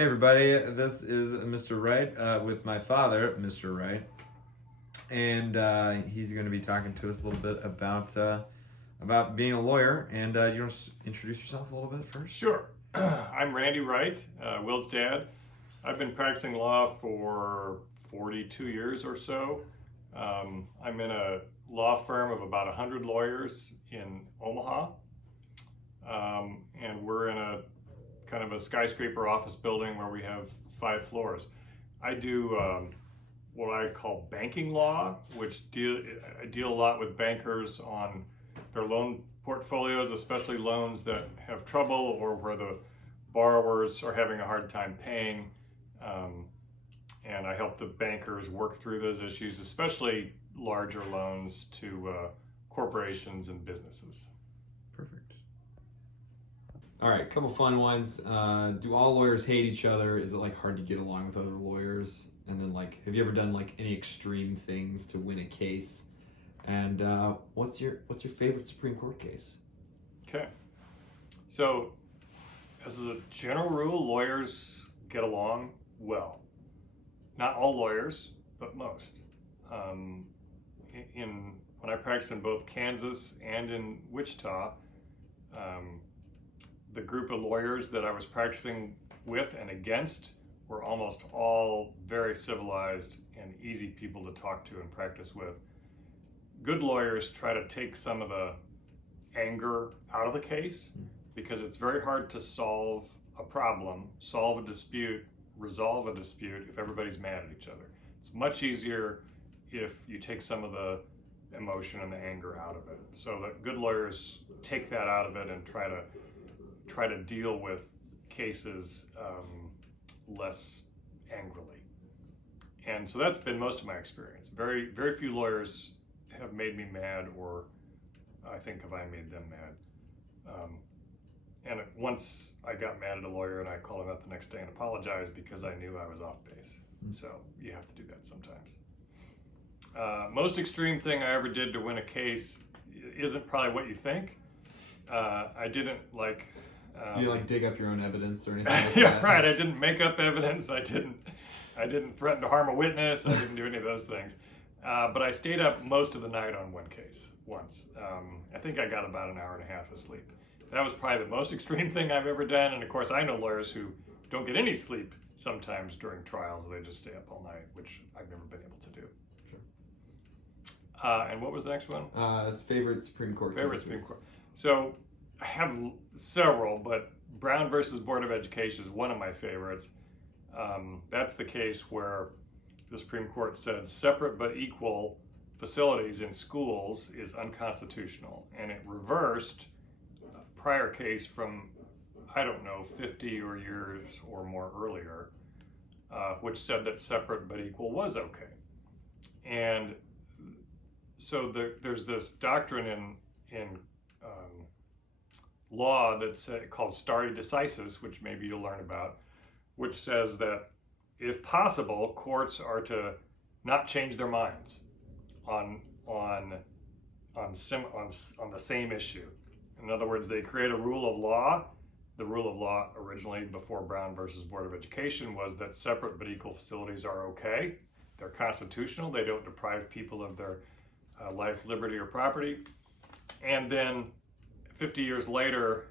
Hey everybody, this is Mr. Wright with my father, Mr. Wright, and he's going to be talking to us a little bit about being a lawyer. And do you want to introduce yourself a little bit first? Sure. I'm Randy Wright, Will's dad. I've been practicing law for 42 years or so. I'm in a law firm of about 100 lawyers in Omaha, and we're in a kind of a skyscraper office building where we have 5 floors. I do what I call banking law, which I deal a lot with bankers on their loan portfolios, especially loans that have trouble or where the borrowers are having a hard time paying. And I help the bankers work through those issues, especially larger loans to corporations and businesses. Perfect. All right, couple fun ones. Do all lawyers hate each other? Is it like hard to get along with other lawyers? And then have you ever done like any extreme things to win a case? And what's your favorite Supreme Court case? Okay. So, as a general rule, lawyers get along well. Not all lawyers, but most. When I practiced in both Kansas and in Wichita, the group of lawyers that I was practicing with and against were almost all very civilized and easy people to talk to and practice with. Good lawyers try to take some of the anger out of the case because it's very hard to solve a problem, solve a dispute, resolve a dispute if everybody's mad at each other. It's much easier if you take some of the emotion and the anger out of it. So that good lawyers take that out of it and try to deal with cases less angrily. And so that's been most of my experience. Very, very few lawyers have made me mad, or I think have I made them mad. And once I got mad at a lawyer and I called him up the next day and apologized because I knew I was off base. So you have to do that sometimes. Most extreme thing I ever did to win a case isn't probably what you think. I didn't like... you didn't dig up your own evidence or anything like yeah, that? right. I didn't make up evidence. I didn't threaten to harm a witness. I didn't do any of those things. But I stayed up most of the night on one case once. I think I got about an hour and a half of sleep. That was probably the most extreme thing I've ever done. And of course, I know lawyers who don't get any sleep sometimes during trials. They just stay up all night, which I've never been able to do. Sure. And what was the next one? Favorite Supreme Court cases. Supreme Court. So I have several, but Brown versus Board of Education is one of my favorites. That's the case where the Supreme Court said separate but equal facilities in schools is unconstitutional, and it reversed a prior case from, 50 or years or more earlier, which said that separate but equal was okay. And so there's this doctrine in law that's called stare decisis, which maybe you'll learn about, which says that if possible, courts are to not change their minds on the same issue. In other words, they create a rule of law. The rule of law originally before Brown versus Board of Education was that separate but equal facilities are okay. They're constitutional. They don't deprive people of their life, liberty, or property. And then 50 years later,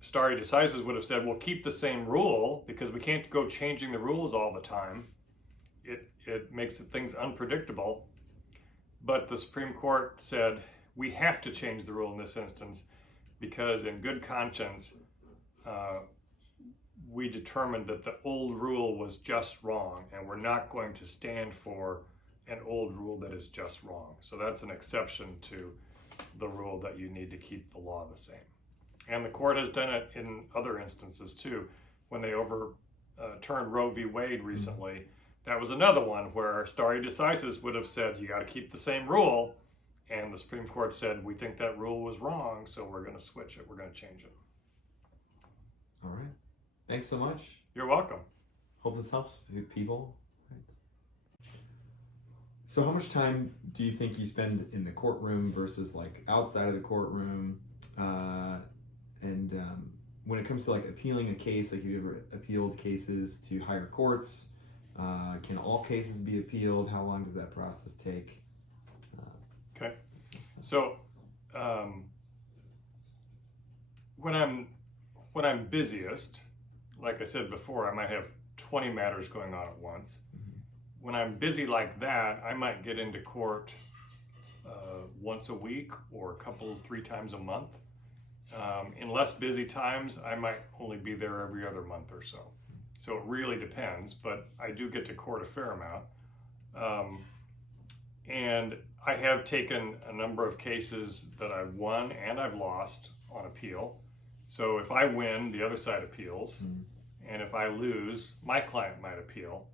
stare decisis would have said, well, keep the same rule because we can't go changing the rules all the time. It makes things unpredictable. But the Supreme Court said, we have to change the rule in this instance because in good conscience, we determined that the old rule was just wrong and we're not going to stand for an old rule that is just wrong. So that's an exception to the rule that you need to keep the law the same. And the court has done it in other instances too. When they overturned Roe v. Wade recently, that was another one where stare decisis would have said, you got to keep the same rule. And the Supreme Court said, we think that rule was wrong, so we're going to switch it. We're going to change it. All right. Thanks so much. You're welcome. Hope this helps people. So how much time do you think you spend in the courtroom versus outside of the courtroom? And when it comes to like appealing a case, like have you ever appealed cases to higher courts? Can all cases be appealed? How long does that process take? Okay. So when I'm busiest, like I said before, I might have 20 matters going on at once. When I'm busy like that, I might get into court once a week or three times a month. In less busy times, I might only be there every other month or so. So it really depends, but I do get to court a fair amount. And I have taken a number of cases that I've won and I've lost on appeal. So if I win, the other side appeals. And if I lose, my client might appeal.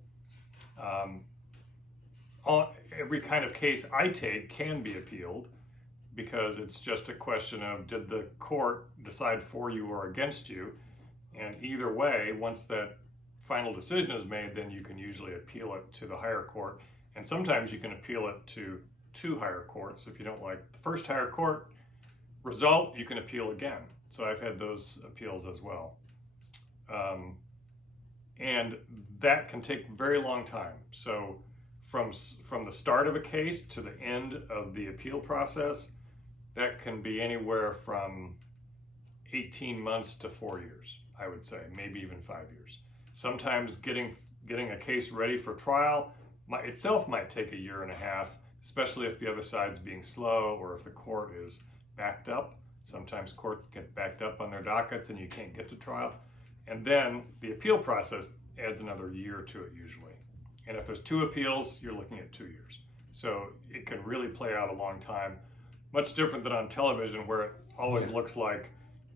Every kind of case I take can be appealed because it's just a question of did the court decide for you or against you? And either way, once that final decision is made, then you can usually appeal it to the higher court. And sometimes you can appeal it to two higher courts. If you don't like the first higher court result, you can appeal again. So I've had those appeals as well. And that can take a very long time. So from the start of a case to the end of the appeal process, that can be anywhere from 18 months to 4 years, I would say, maybe even 5 years. Sometimes getting a case ready for trial itself might take a year and a half, especially if the other side's being slow or if the court is backed up. Sometimes courts get backed up on their dockets and you can't get to trial. And then the appeal process adds another year to it usually. And if there's two appeals, you're looking at 2 years. So it can really play out a long time. Much different than on television where it always looks like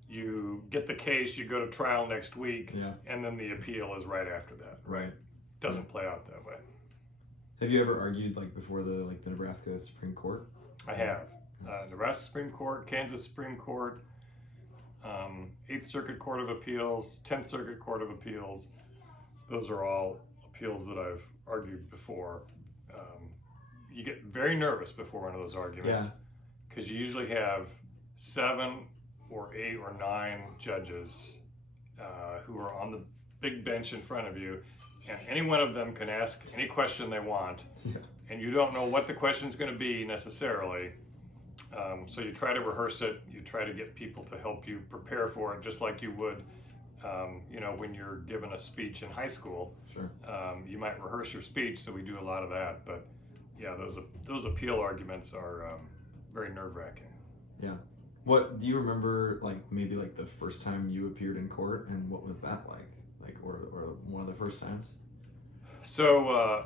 you get the case, you go to trial next week, and then the appeal is right after that. Right. Doesn't play out that way. Have you ever argued like before the Nebraska Supreme Court? I have. Nebraska Supreme Court, Kansas Supreme Court, 8th Circuit Court of Appeals, 10th Circuit Court of Appeals. Those are all appeals that I've argued before. You get very nervous before one of those arguments because you usually have 7 or 8 or 9 judges who are on the big bench in front of you, and any one of them can ask any question they want, and you don't know what the question's going to be necessarily. So you try to rehearse it, you try to get people to help you prepare for it, just like you would when you're given a speech in high school. Sure. You might rehearse your speech, so we do a lot of that. But yeah, those appeal arguments are very nerve-wracking. Yeah. What do you remember? Like maybe like the first time you appeared in court, and what was that like? Like or one of the first times? So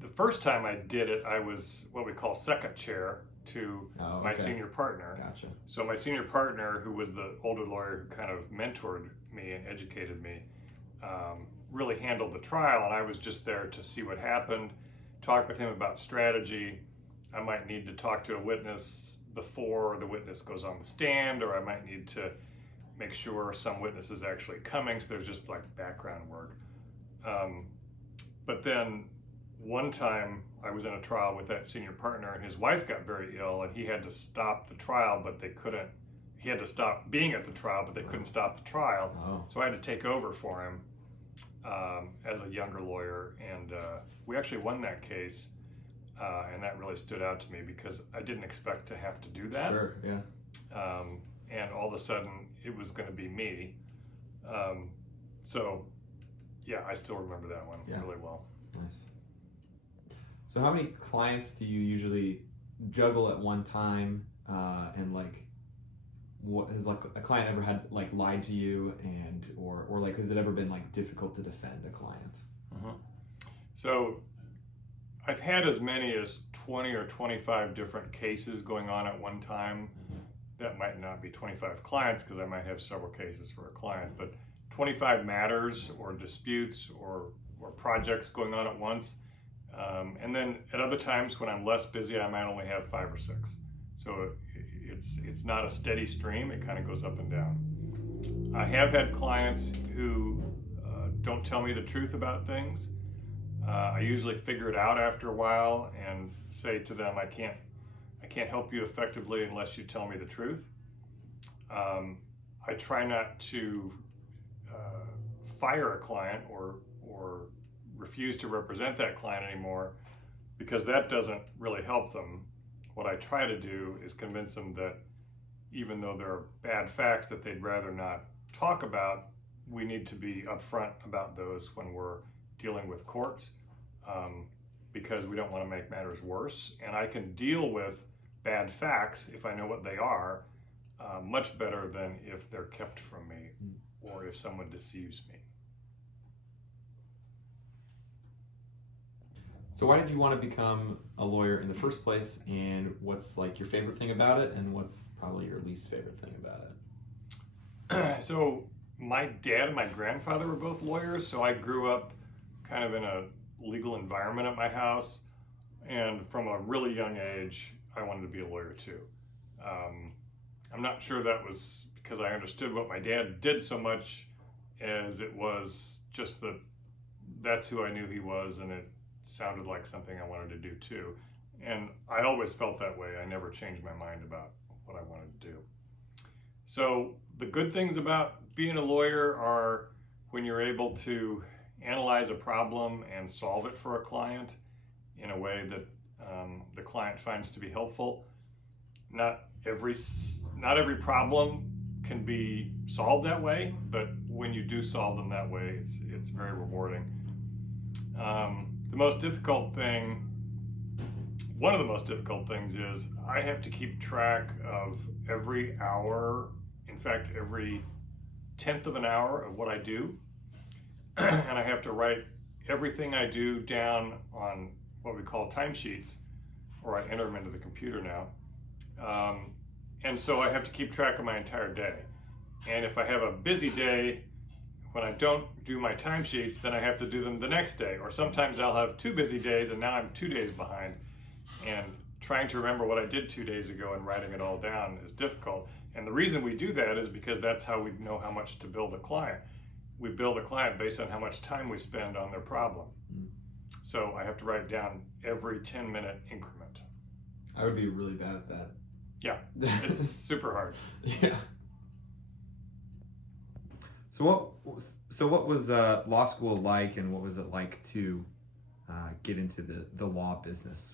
the first time I did it, I was what we call second chair to my senior partner. Gotcha. So my senior partner, who was the older lawyer who kind of mentored me and educated me, really handled the trial, and I was just there to see what happened, talk with him about strategy. I might need to talk to a witness before the witness goes on the stand, or I might need to make sure some witness is actually coming, so there's just like background work. But then one time I was in a trial with that senior partner, and his wife got very ill, and he had to stop the trial, but they couldn't. He had to stop being at the trial, but they couldn't stop the trial. So I had to take over for him as a younger lawyer, and we actually won that case, and that really stood out to me because I didn't expect to have to do that. Sure, yeah. And all of a sudden, it was going to be me. So, yeah, I still remember that one really well. Nice. So how many clients do you usually juggle at one time? And like, what has like a client ever had like lied to you, and or like has it ever been like difficult to defend a client? So I've had as many as 20 or 25 different cases going on at one time. That might not be 25 clients because I might have several cases for a client, but 25 matters or disputes or projects going on at once. And then at other times when I'm less busy, I might only have 5 or 6. So it's not a steady stream. It kind of goes up and down. I have had clients who don't tell me the truth about things. I usually figure it out after a while and say to them, I can't help you effectively unless you tell me the truth. I try not to fire a client or refuse to represent that client anymore, because that doesn't really help them. What I try to do is convince them that even though there are bad facts that they'd rather not talk about, we need to be upfront about those when we're dealing with courts, because we don't want to make matters worse. And I can deal with bad facts, if I know what they are, much better than if they're kept from me or if someone deceives me. So why did you want to become a lawyer in the first place, and what's like your favorite thing about it, and what's probably your least favorite thing about it? So my dad and my grandfather were both lawyers, so I grew up kind of in a legal environment at my house, and from a really young age I wanted to be a lawyer too. I'm not sure that was because I understood what my dad did so much as it was just that that's who I knew he was, and it sounded like something I wanted to do too. And I always felt that way. I never changed my mind about what I wanted to do. So the good things about being a lawyer are when you're able to analyze a problem and solve it for a client in a way that the client finds to be helpful. Not every problem can be solved that way, but when you do solve them that way, it's very rewarding. One of the most difficult things is I have to keep track of every hour, in fact, every 10th of an hour of what I do. And I have to write everything I do down on what we call timesheets, or I enter them into the computer now. And so I have to keep track of my entire day. And if I have a busy day, when I don't do my timesheets, then I have to do them the next day. Or sometimes I'll have 2 busy days and now I'm 2 days behind. And trying to remember what I did 2 days ago and writing it all down is difficult. And the reason we do that is because that's how we know how much to bill the client. We bill the client based on how much time we spend on their problem. So I have to write down every 10-minute increment. I would be really bad at that. Yeah, it's super hard. Yeah. So what was law school like, and what was it like to get into the law business?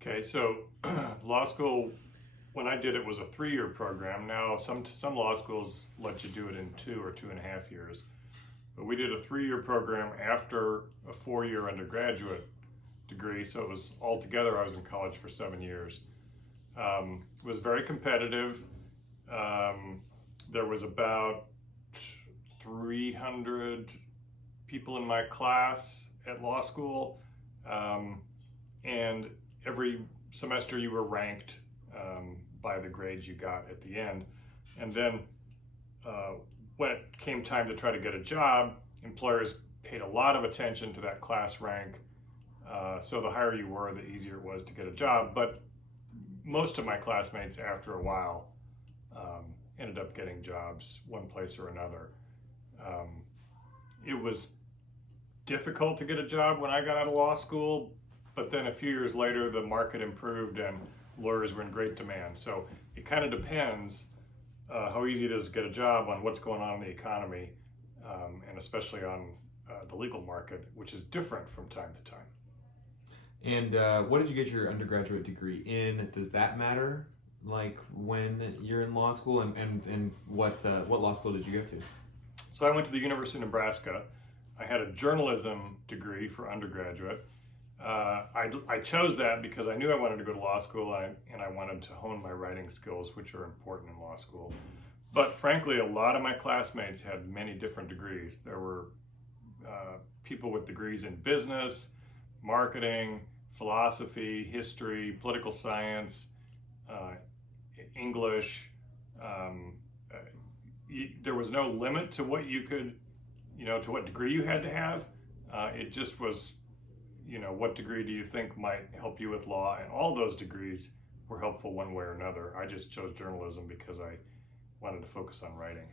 Okay, so law school, when I did it, was a 3-year program. Now some law schools let you do it in 2 or 2.5 years. But we did a 3-year program after a 4-year undergraduate degree, so it was altogether I was in college for 7 years. It was very competitive. There was about 300 people in my class at law school, and every semester you were ranked by the grades you got at the end. And then when it came time to try to get a job, employers paid a lot of attention to that class rank. So the higher you were, the easier it was to get a job. But most of my classmates, after a while, ended up getting jobs one place or another. It was difficult to get a job when I got out of law school, but then a few years later, the market improved and lawyers were in great demand. So it kind of depends how easy it is to get a job on what's going on in the economy, and especially on the legal market, which is different from time to time. And what did you get your undergraduate degree in? Does that matter, like when you're in law school? And what law school did you go to? So I went to the University of Nebraska. I had a journalism degree for undergraduate. I chose that because I knew I wanted to go to law school, and I wanted to hone my writing skills, which are important in law school. But frankly, a lot of my classmates had many different degrees. There were people with degrees in business, marketing, philosophy, history, political science, English. There was no limit to what you could, to what degree you had to have. It just was, what degree do you think might help you with law? And all those degrees were helpful one way or another. I just chose journalism because I wanted to focus on writing.